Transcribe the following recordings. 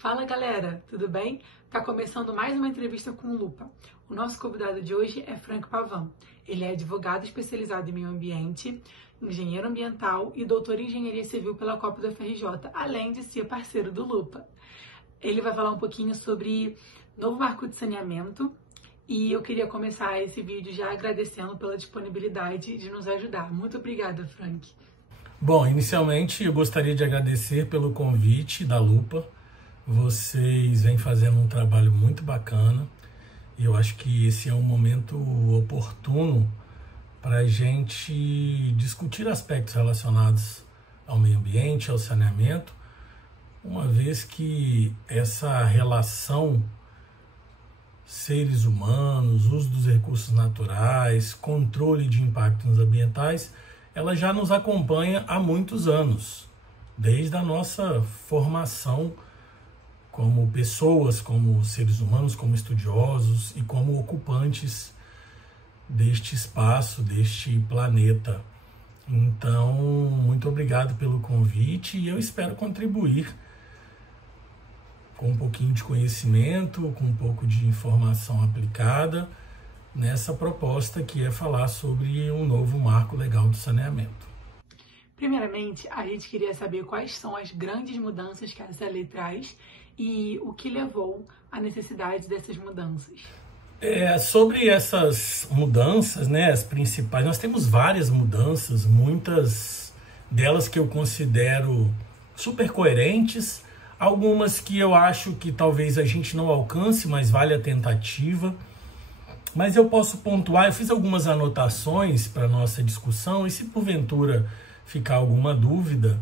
Fala galera, tudo bem? Tá começando mais uma entrevista com o Lupa. O nosso convidado de hoje é Frank Pavan. Ele é advogado especializado em meio ambiente, engenheiro ambiental e doutor em engenharia civil pela COP da FRJ, além de ser parceiro do Lupa. Ele vai falar um pouquinho sobre novo marco de saneamento e eu queria começar esse vídeo já agradecendo pela disponibilidade de nos ajudar. Muito obrigada, Frank. Bom, inicialmente eu gostaria de agradecer pelo convite da Lupa. Vocês vêm fazendo um trabalho muito bacana e eu acho que esse é um momento oportuno para a gente discutir aspectos relacionados ao meio ambiente, ao saneamento, uma vez que essa relação seres humanos, uso dos recursos naturais, controle de impactos ambientais, ela já nos acompanha há muitos anos, desde a nossa formação como pessoas, como seres humanos, como estudiosos e como ocupantes deste espaço, deste planeta. Então, muito obrigado pelo convite e eu espero contribuir com um pouquinho de conhecimento, com um pouco de informação aplicada nessa proposta que é falar sobre um novo marco legal do saneamento. Primeiramente, a gente queria saber quais são as grandes mudanças que essa lei traz e o que levou à necessidade dessas mudanças. Sobre essas mudanças, né, as principais, nós temos várias mudanças, muitas delas que eu considero super coerentes, algumas que eu acho que talvez a gente não alcance, mas vale a tentativa. Mas eu posso pontuar, eu fiz algumas anotações para a nossa discussão e se porventura ficar alguma dúvida,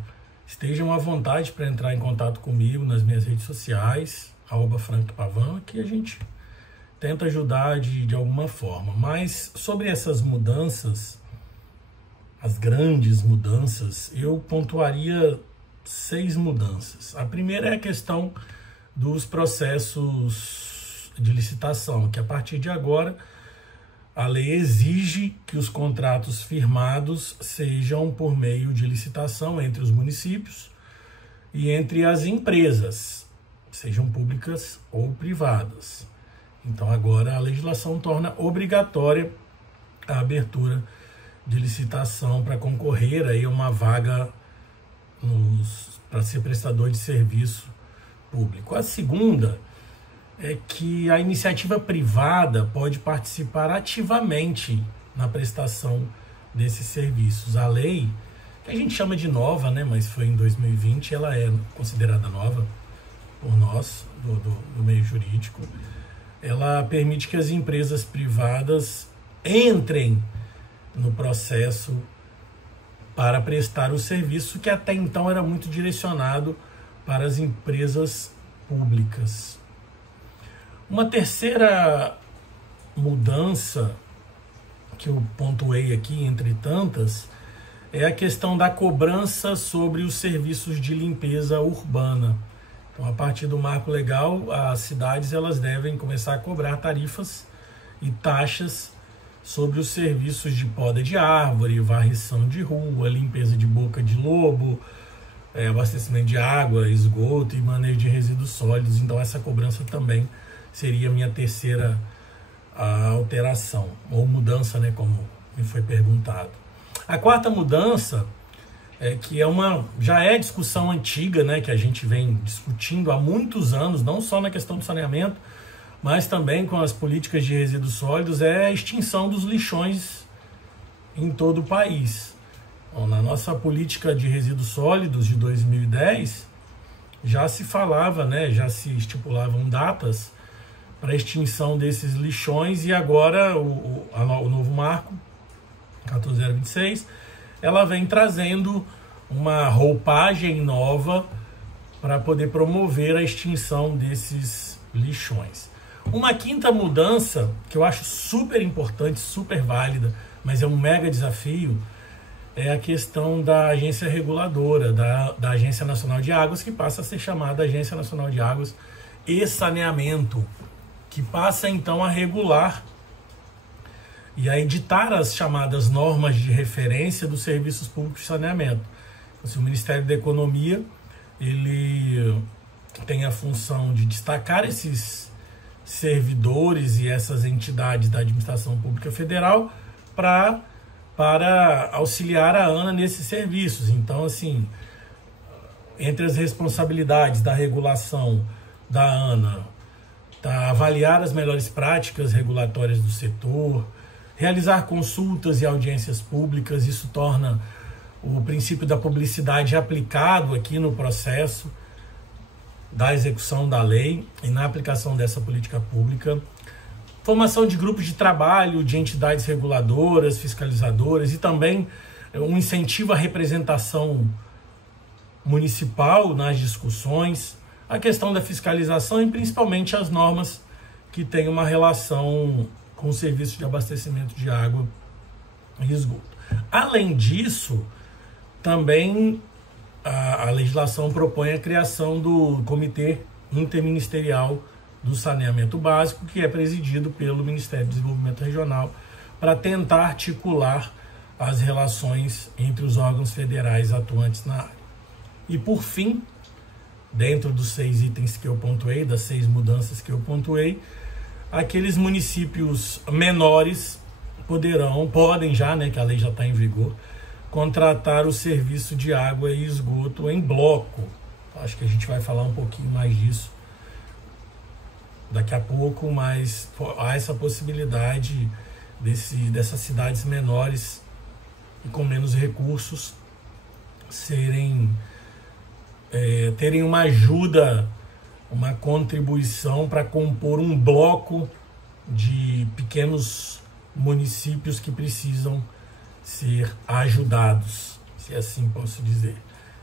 estejam à vontade para entrar em contato comigo nas minhas redes sociais, @FrankPavan, que a gente tenta ajudar de alguma forma. Mas sobre essas mudanças, as grandes mudanças, eu pontuaria 6 mudanças. A primeira é a questão dos processos de licitação, que a partir de agora a lei exige que os contratos firmados sejam por meio de licitação entre os municípios e entre as empresas, sejam públicas ou privadas. Então agora a legislação torna obrigatória a abertura de licitação para concorrer aí a uma vaga para ser prestador de serviço público. A segunda é que a iniciativa privada pode participar ativamente na prestação desses serviços. A lei, que a gente chama de nova, né, mas foi em 2020, ela é considerada nova por nós, do meio jurídico. Ela permite que as empresas privadas entrem no processo para prestar o serviço que até então era muito direcionado para as empresas públicas. Uma terceira mudança que eu pontuei aqui, entre tantas, é a questão da cobrança sobre os serviços de limpeza urbana. Então, a partir do marco legal, as cidades elas devem começar a cobrar tarifas e taxas sobre os serviços de poda de árvore, varrição de rua, limpeza de boca de lobo, abastecimento de água, esgoto e manejo de resíduos sólidos. Então, essa cobrança também seria a minha terceira alteração, ou mudança, né, como me foi perguntado. A quarta mudança que já é discussão antiga, né, que a gente vem discutindo há muitos anos, não só na questão do saneamento, mas também com as políticas de resíduos sólidos, é a extinção dos lixões em todo o país. Bom, na nossa política de resíduos sólidos de 2010, já se falava, né, já se estipulavam datas para a extinção desses lixões e agora o novo marco, 14026, ela vem trazendo uma roupagem nova para poder promover a extinção desses lixões. Uma quinta mudança, que eu acho super importante, super válida, mas é um mega desafio, é a questão da agência reguladora, da Agência Nacional de Águas, que passa a ser chamada Agência Nacional de Águas e Saneamento, que passa então a regular e a editar as chamadas normas de referência dos serviços públicos de saneamento. Então, o Ministério da Economia ele tem a função de destacar esses servidores e essas entidades da administração pública federal para auxiliar a ANA nesses serviços. Então, assim, entre as responsabilidades da regulação da ANA, tá, avaliar as melhores práticas regulatórias do setor, realizar consultas e audiências públicas. Isso torna o princípio da publicidade aplicado aqui no processo da execução da lei e na aplicação dessa política pública. Formação de grupos de trabalho, de entidades reguladoras, fiscalizadoras, e também um incentivo à representação municipal nas discussões, a questão da fiscalização e principalmente as normas que têm uma relação com o serviço de abastecimento de água e esgoto. Além disso, também a legislação propõe a criação do Comitê Interministerial do Saneamento Básico, que é presidido pelo Ministério do Desenvolvimento Regional, para tentar articular as relações entre os órgãos federais atuantes na área. E por fim, dentro dos 6 itens que eu pontuei, das 6 mudanças que eu pontuei, aqueles municípios menores podem já, né, que a lei já está em vigor, contratar o serviço de água e esgoto em bloco. Acho que a gente vai falar um pouquinho mais disso daqui a pouco, mas há essa possibilidade dessas cidades menores e com menos recursos terem uma ajuda, uma contribuição para compor um bloco de pequenos municípios que precisam ser ajudados, se assim posso dizer.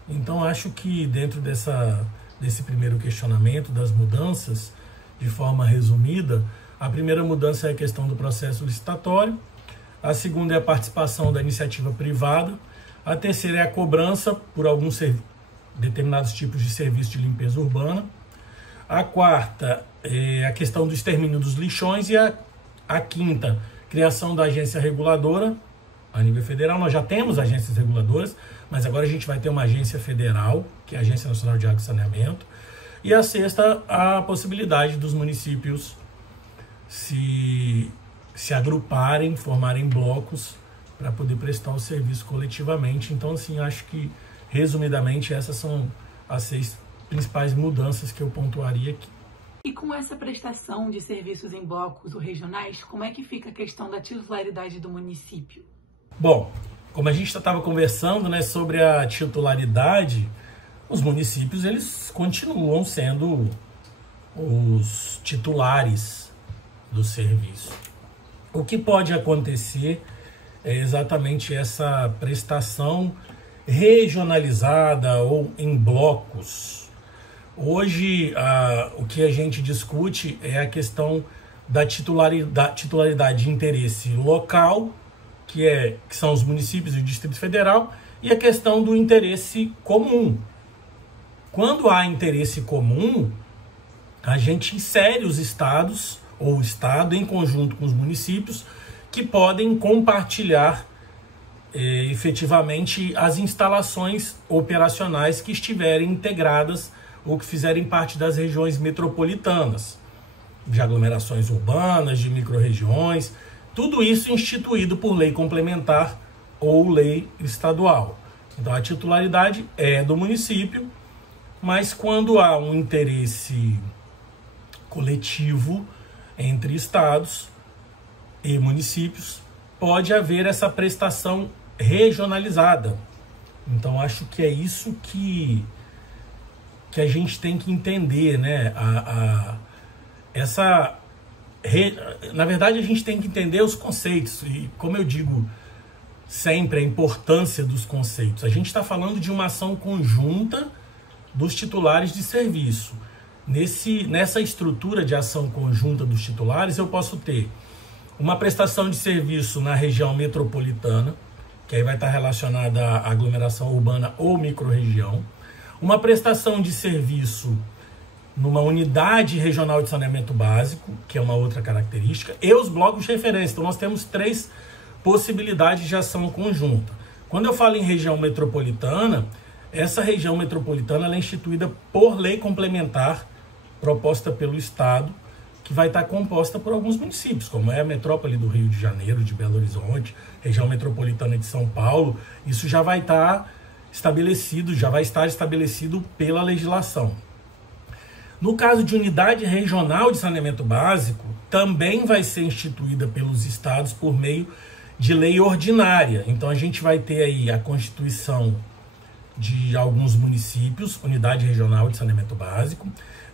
Então, acho que dentro desse primeiro questionamento das mudanças, de forma resumida, a primeira mudança é a questão do processo licitatório, a segunda é a participação da iniciativa privada, a terceira é a cobrança por alguns determinados tipos de serviço de limpeza urbana, a quarta é a questão do extermínio dos lixões e a quinta, criação da agência reguladora a nível federal. Nós já temos agências reguladoras, mas agora a gente vai ter uma agência federal, que é a Agência Nacional de Água e Saneamento. E a sexta, a possibilidade dos municípios se agruparem, formarem blocos para poder prestar o serviço coletivamente. Então, assim, acho que, resumidamente, essas são as 6 principais mudanças que eu pontuaria aqui. E com essa prestação de serviços em blocos ou regionais, como é que fica a questão da titularidade do município? Bom, como a gente estava conversando, né, sobre a titularidade, os municípios eles continuam sendo os titulares do serviço. O que pode acontecer é exatamente essa prestação regionalizada ou em blocos. Hoje, o que a gente discute é a questão da titularidade de interesse local, que são os municípios e o Distrito Federal, e a questão do interesse comum. Quando há interesse comum, a gente insere os estados, ou o estado, em conjunto com os municípios, que podem compartilhar efetivamente as instalações operacionais que estiverem integradas ou que fizerem parte das regiões metropolitanas, de aglomerações urbanas, de microrregiões, tudo isso instituído por lei complementar ou lei estadual. Então a titularidade é do município, mas quando há um interesse coletivo entre estados e municípios, pode haver essa prestação regionalizada. Então acho que é isso que a gente tem que entender, né? Na verdade, a gente tem que entender os conceitos, e como eu digo sempre, a importância dos conceitos. A gente está falando de uma ação conjunta dos titulares de serviço. Nessa estrutura de ação conjunta dos titulares, eu posso ter uma prestação de serviço na região metropolitana, que aí vai estar relacionada à aglomeração urbana ou microrregião, uma prestação de serviço numa unidade regional de saneamento básico, que é uma outra característica, e os blocos de referência. Então nós temos 3 possibilidades de ação conjunta. Quando eu falo em região metropolitana, essa região metropolitana ela é instituída por lei complementar proposta pelo Estado, que vai estar composta por alguns municípios, como é a metrópole do Rio de Janeiro, de Belo Horizonte, região metropolitana de São Paulo. Isso já vai estar estabelecido pela legislação. No caso de unidade regional de saneamento básico, também vai ser instituída pelos estados por meio de lei ordinária. Então a gente vai ter aí a constituição de alguns municípios, unidade regional de saneamento básico,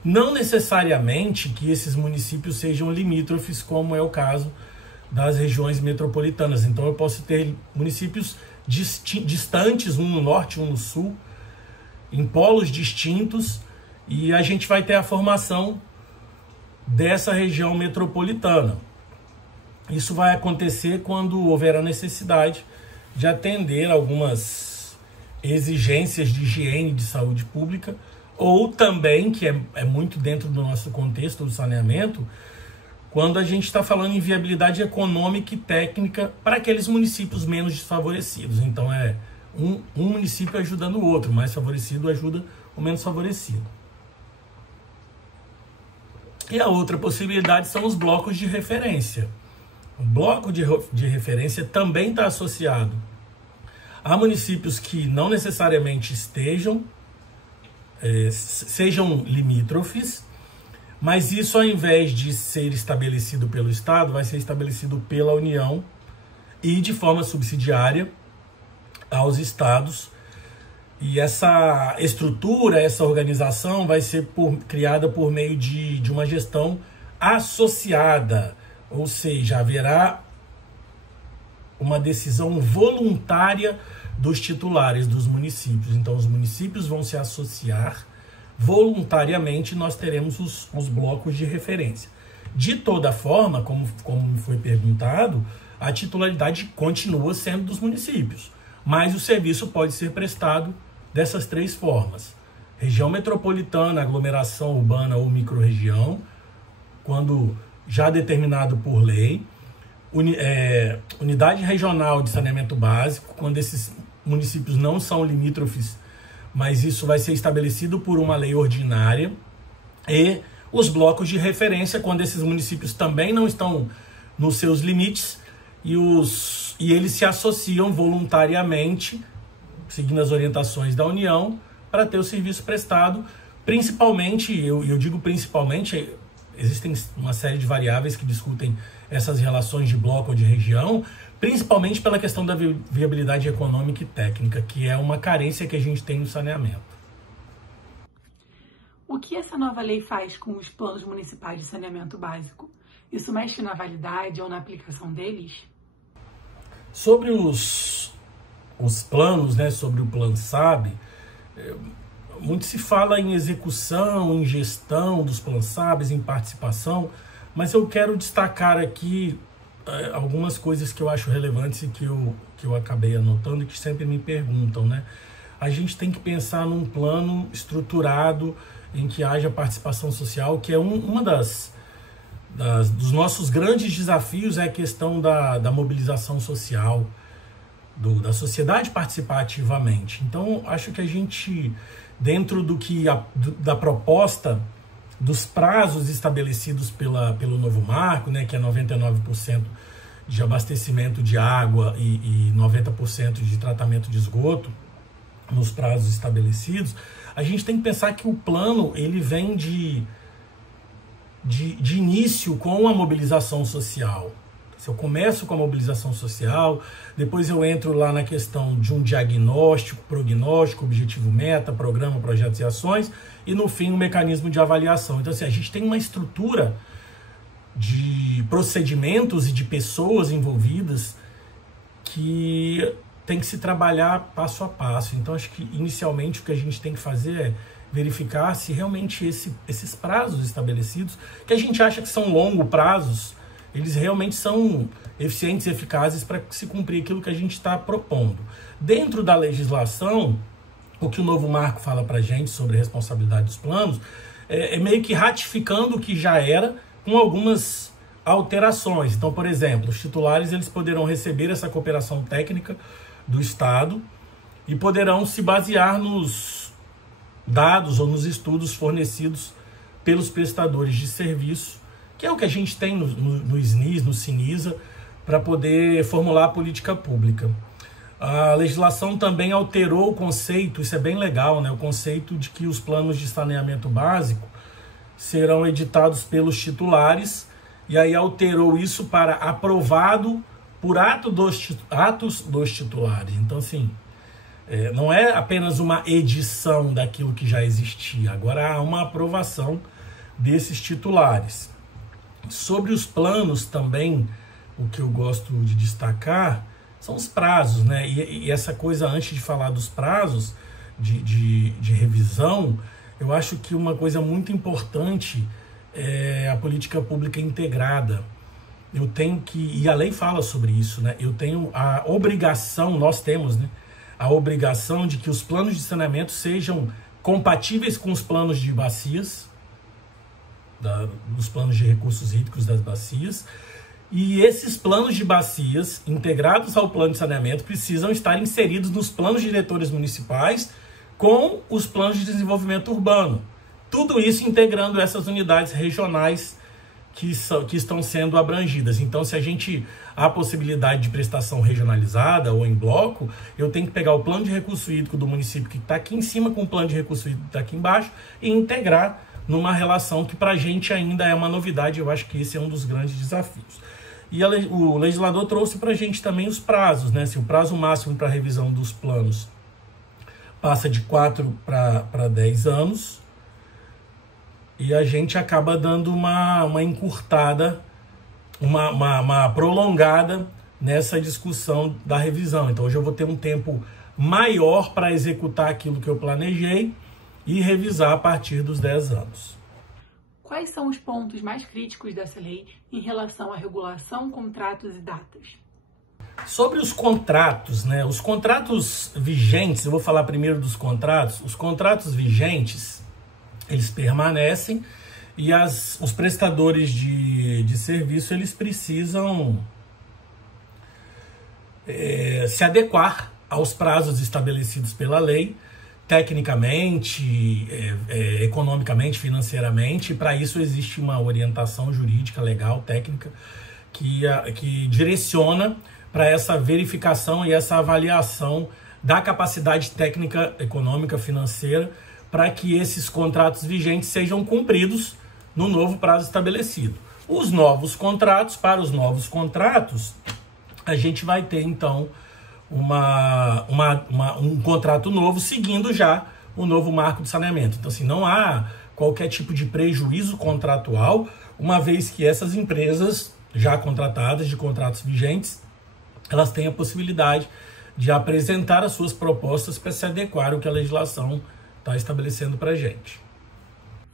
não necessariamente que esses municípios sejam limítrofes, como é o caso das regiões metropolitanas. Então eu posso ter municípios distantes, um no norte, um no sul, em polos distintos, e a gente vai ter a formação dessa região metropolitana. Isso vai acontecer quando houver a necessidade de atender algumas exigências de higiene e de saúde pública, ou também, que é muito dentro do nosso contexto do saneamento, quando a gente está falando em viabilidade econômica e técnica para aqueles municípios menos desfavorecidos. Então é um município ajudando o outro, o mais favorecido ajuda o menos favorecido. E a outra possibilidade são os blocos de referência. O bloco de referência também está associado a municípios que não necessariamente sejam limítrofes, mas isso, ao invés de ser estabelecido pelo Estado, vai ser estabelecido pela União e de forma subsidiária aos estados. E essa estrutura, essa organização vai ser criada por meio de uma gestão associada, ou seja, haverá uma decisão voluntária dos titulares dos municípios. Então, os municípios vão se associar voluntariamente, nós teremos os blocos de referência. De toda forma, como foi perguntado, a titularidade continua sendo dos municípios, mas o serviço pode ser prestado dessas três formas: região metropolitana, aglomeração urbana ou microrregião, quando já determinado por lei, unidade regional de saneamento básico, quando esses municípios não são limítrofes, mas isso vai ser estabelecido por uma lei ordinária, e os blocos de referência, quando esses municípios também não estão nos seus limites e eles se associam voluntariamente, seguindo as orientações da União, para ter o serviço prestado. Principalmente, eu digo principalmente, existem uma série de variáveis que discutem essas relações de bloco ou de região, principalmente pela questão da viabilidade econômica e técnica, que é uma carência que a gente tem no saneamento. O que essa nova lei faz com os planos municipais de saneamento básico? Isso mexe na validade ou na aplicação deles? Sobre os planos, né, sobre o PlanSAB, muito se fala em execução, em gestão dos PlanSABs, em participação, mas eu quero destacar aqui algumas coisas que eu acho relevantes e que eu acabei anotando e que sempre me perguntam, né? A gente tem que pensar num plano estruturado em que haja participação social, que é uma dos nossos grandes desafios, é a questão da mobilização social, da sociedade participar ativamente. Então, acho que a gente, dentro da proposta dos prazos estabelecidos pelo novo marco, né, que é 99% de abastecimento de água e 90% de tratamento de esgoto, nos prazos estabelecidos, a gente tem que pensar que o plano ele vem de início com a mobilização social. Se eu começo com a mobilização social, depois eu entro lá na questão de um diagnóstico, prognóstico, objetivo meta, programa, projetos e ações, e no fim um mecanismo de avaliação. Então assim, a gente tem uma estrutura de procedimentos e de pessoas envolvidas que tem que se trabalhar passo a passo. Então acho que inicialmente o que a gente tem que fazer é verificar se realmente esses prazos estabelecidos, que a gente acha que são longos prazos, eles realmente são eficientes e eficazes para se cumprir aquilo que a gente está propondo. Dentro da legislação, o que o novo marco fala para a gente sobre a responsabilidade dos planos é meio que ratificando o que já era, com algumas alterações. Então, por exemplo, os titulares eles poderão receber essa cooperação técnica do Estado e poderão se basear nos dados ou nos estudos fornecidos pelos prestadores de serviço, que é o que a gente tem no SNIS, no Sinisa, para poder formular a política pública. A legislação também alterou o conceito, isso é bem legal, né? O conceito de que os planos de saneamento básico serão editados pelos titulares, e aí alterou isso para aprovado por atos dos titulares. Então, assim, não é apenas uma edição daquilo que já existia, agora há uma aprovação desses titulares. Sobre os planos também, o que eu gosto de destacar são os prazos, né? E essa coisa, antes de falar dos prazos de revisão, eu acho que uma coisa muito importante é a política pública integrada. Eu tenho que, e a lei fala sobre isso, né? Eu tenho a obrigação, nós temos, né? A obrigação de que os planos de saneamento sejam compatíveis com os planos de bacias, dos planos de recursos hídricos das bacias, e esses planos de bacias, integrados ao plano de saneamento, precisam estar inseridos nos planos diretores municipais com os planos de desenvolvimento urbano. Tudo isso integrando essas unidades regionais que estão sendo abrangidas. Então, se há possibilidade de prestação regionalizada ou em bloco, eu tenho que pegar o plano de recurso hídrico do município que está aqui em cima com o plano de recurso hídrico que está aqui embaixo e integrar numa relação que para a gente ainda é uma novidade. Eu acho que esse é um dos grandes desafios. E o legislador trouxe para a gente também os prazos, né? Se o prazo máximo para revisão dos planos passa de 4 para 10 anos, e a gente acaba dando uma encurtada, uma prolongada nessa discussão da revisão. Então hoje eu vou ter um tempo maior para executar aquilo que eu planejei e revisar a partir dos 10 anos. Quais são os pontos mais críticos dessa lei em relação à regulação, contratos e datas? Sobre os contratos, né? Os contratos vigentes, eu vou falar primeiro dos contratos. Os contratos vigentes, eles permanecem e os prestadores de serviço, eles precisam se adequar aos prazos estabelecidos pela lei, tecnicamente, economicamente, financeiramente. Para isso existe uma orientação jurídica, legal, técnica, que direciona para essa verificação e essa avaliação da capacidade técnica, econômica, financeira, para que esses contratos vigentes sejam cumpridos no novo prazo estabelecido. Para os novos contratos, a gente vai ter, então, um contrato novo, seguindo já o novo marco de saneamento. Então, assim, não há qualquer tipo de prejuízo contratual, uma vez que essas empresas já contratadas de contratos vigentes, elas têm a possibilidade de apresentar as suas propostas para se adequar ao que a legislação está estabelecendo para a gente.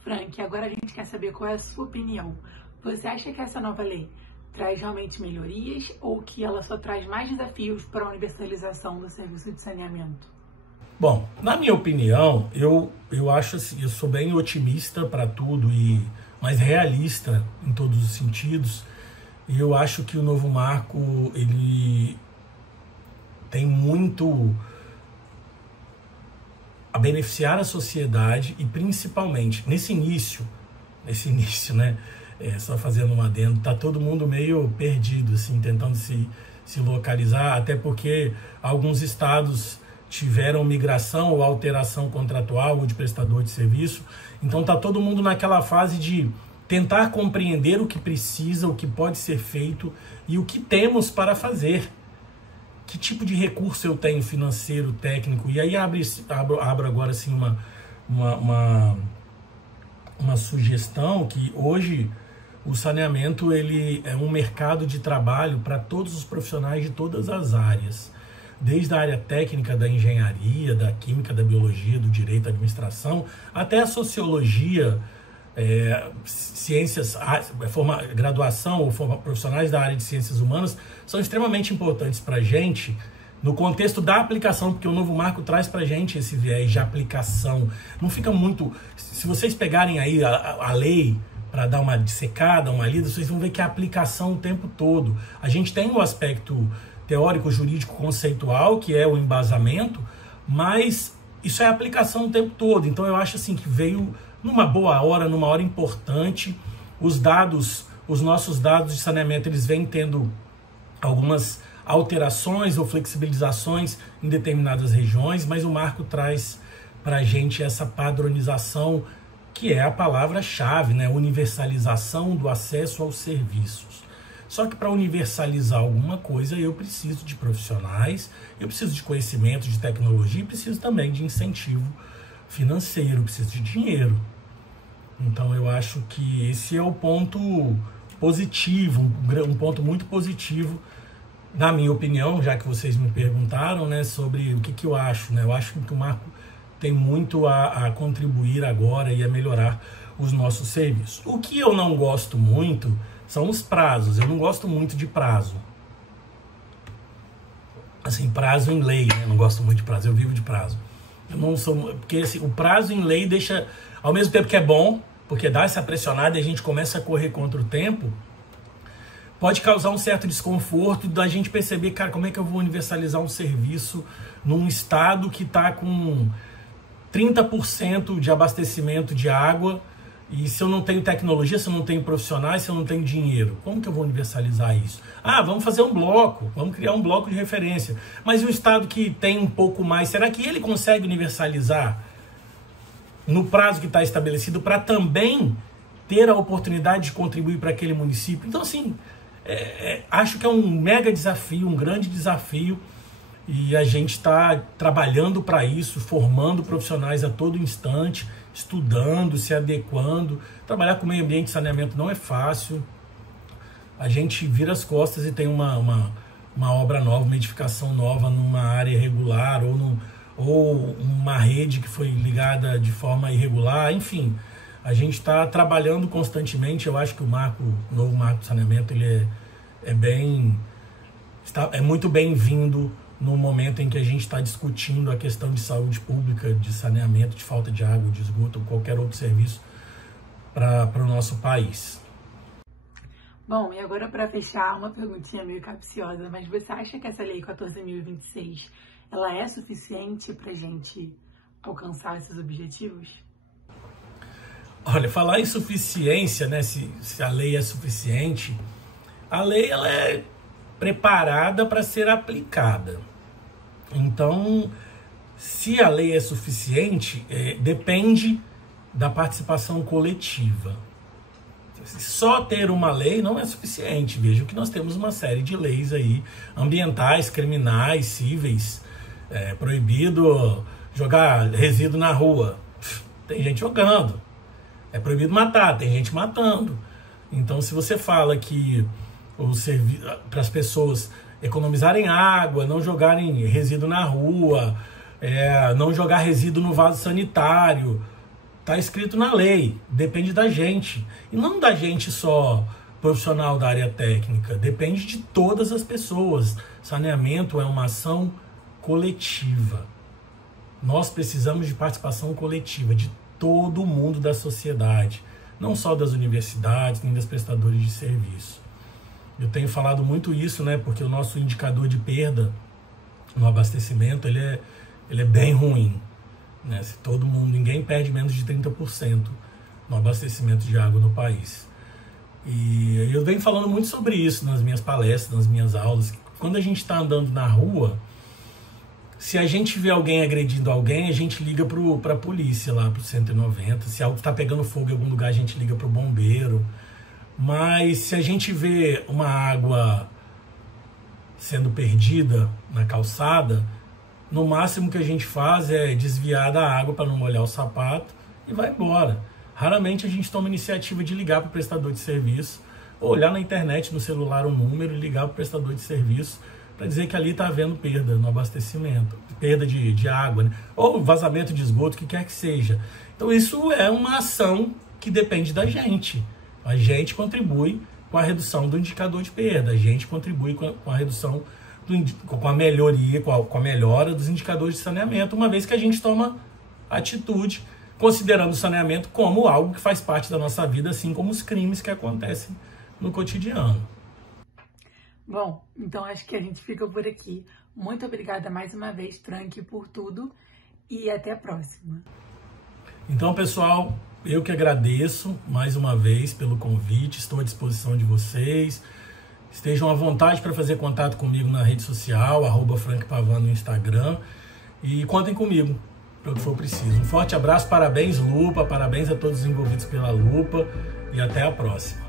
Frank, agora a gente quer saber qual é a sua opinião. Você acha que essa nova lei traz realmente melhorias ou que ela só traz mais desafios para a universalização do serviço de saneamento? Bom, na minha opinião, eu acho assim, eu sou bem otimista para tudo, mas realista em todos os sentidos. E eu acho que o novo marco, ele tem muito a beneficiar a sociedade e principalmente nesse início, né? Só fazendo um adendo, tá todo mundo meio perdido, assim, tentando se localizar, até porque alguns estados tiveram migração ou alteração contratual ou de prestador de serviço. Então tá todo mundo naquela fase de tentar compreender o que precisa, o que pode ser feito e o que temos para fazer. Que tipo de recurso eu tenho financeiro, técnico? E aí abro agora assim uma sugestão que hoje o saneamento ele é um mercado de trabalho para todos os profissionais de todas as áreas. Desde a área técnica da engenharia, da química, da biologia, do direito, da administração, até a sociologia, ciências, graduação ou profissionais da área de ciências humanas são extremamente importantes para a gente no contexto da aplicação, porque o novo marco traz para a gente esse viés de aplicação. Não fica muito... Se vocês pegarem aí a lei para dar uma dissecada, uma lida, vocês vão ver que a aplicação o tempo todo. A gente tem o aspecto teórico, jurídico, conceitual, que é o embasamento, mas isso é aplicação o tempo todo. Então eu acho assim que veio numa boa hora, numa hora importante. Os nossos dados de saneamento, eles vêm tendo algumas alterações ou flexibilizações em determinadas regiões, mas o marco traz para a gente essa padronização, que é a palavra-chave, né? Universalização do acesso aos serviços. Só que para universalizar alguma coisa, eu preciso de profissionais, eu preciso de conhecimento, de tecnologia, e preciso também de incentivo financeiro, preciso de dinheiro. Então eu acho que esse é o ponto positivo, um ponto muito positivo, na minha opinião, já que vocês me perguntaram, né, sobre o que eu acho, né? Eu acho que o marco tem muito a contribuir agora e a melhorar os nossos serviços. O que eu não gosto muito são os prazos. Eu não gosto muito de prazo. Assim, prazo em lei, né? Eu não gosto muito de prazo, eu vivo de prazo. Eu não sou, porque assim, o prazo em lei deixa, ao mesmo tempo que é bom, porque dá essa pressionada e a gente começa a correr contra o tempo, pode causar um certo desconforto da gente perceber, cara, como é que eu vou universalizar um serviço num estado que está com 30% de abastecimento de água, e se eu não tenho tecnologia, se eu não tenho profissionais, se eu não tenho dinheiro, como que eu vou universalizar isso? Ah, vamos fazer um bloco, vamos criar um bloco de referência. Mas e o estado que tem um pouco mais, será que ele consegue universalizar no prazo que está estabelecido para também ter a oportunidade de contribuir para aquele município? Então, assim, acho que é um mega desafio, um grande desafio, e a gente está trabalhando para isso, formando profissionais a todo instante, estudando, se adequando. Trabalhar com meio ambiente e saneamento não é fácil. A gente vira as costas e tem uma obra nova, uma edificação nova numa área irregular ou uma rede que foi ligada de forma irregular. Enfim, a gente está trabalhando constantemente. Eu acho que o novo marco de saneamento ele é muito bem-vindo no momento em que a gente está discutindo a questão de saúde pública, de saneamento, de falta de água, de esgoto ou qualquer outro serviço para o nosso país. Bom, e agora para fechar, uma perguntinha meio capciosa, mas você acha que essa lei 14.026, ela é suficiente para a gente alcançar esses objetivos? Olha, falar em suficiência, né, se a lei é suficiente, a lei ela é preparada para ser aplicada. Então, se a lei é suficiente, depende da participação coletiva. Só ter uma lei não é suficiente. Veja que nós temos uma série de leis aí, ambientais, criminais, cíveis. É proibido jogar resíduo na rua. Tem gente jogando. É proibido matar, tem gente matando. Então, se você fala que para as pessoas economizarem água, não jogarem resíduo na rua, não jogar resíduo no vaso sanitário, está escrito na lei, depende da gente. E não da gente só profissional da área técnica, depende de todas as pessoas. Saneamento é uma ação coletiva. Nós precisamos de participação coletiva de todo mundo da sociedade, não só das universidades, nem das prestadores de serviço. Eu tenho falado muito isso, né, porque o nosso indicador de perda no abastecimento, ele é bem ruim. Né? Se ninguém perde menos de 30% no abastecimento de água no país. E eu venho falando muito sobre isso nas minhas palestras, nas minhas aulas. Quando a gente está andando na rua, se a gente vê alguém agredindo alguém, a gente liga para a polícia lá, para o 190. Se algo está pegando fogo em algum lugar, a gente liga para o bombeiro. Mas se a gente vê uma água sendo perdida na calçada, no máximo que a gente faz é desviar da água para não molhar o sapato e vai embora. Raramente a gente toma a iniciativa de ligar para o prestador de serviço, ou olhar na internet, no celular, o número e ligar para o prestador de serviço para dizer que ali está havendo perda no abastecimento, perda de água, né? Ou vazamento de esgoto, o que quer que seja. Então isso é uma ação que depende da gente. A gente contribui com a redução do indicador de perda, a gente contribui com a redução, com a melhoria, com a melhora dos indicadores de saneamento, uma vez que a gente toma atitude, considerando o saneamento como algo que faz parte da nossa vida, assim como os crimes que acontecem no cotidiano. Bom, então acho que a gente fica por aqui. Muito obrigada mais uma vez, Frank, por tudo e até a próxima. Então, pessoal, eu que agradeço mais uma vez pelo convite, estou à disposição de vocês. Estejam à vontade para fazer contato comigo na rede social, @FrankPavan no Instagram, e contem comigo para o que for preciso. Um forte abraço, parabéns Lupa, parabéns a todos os envolvidos pela Lupa e até a próxima.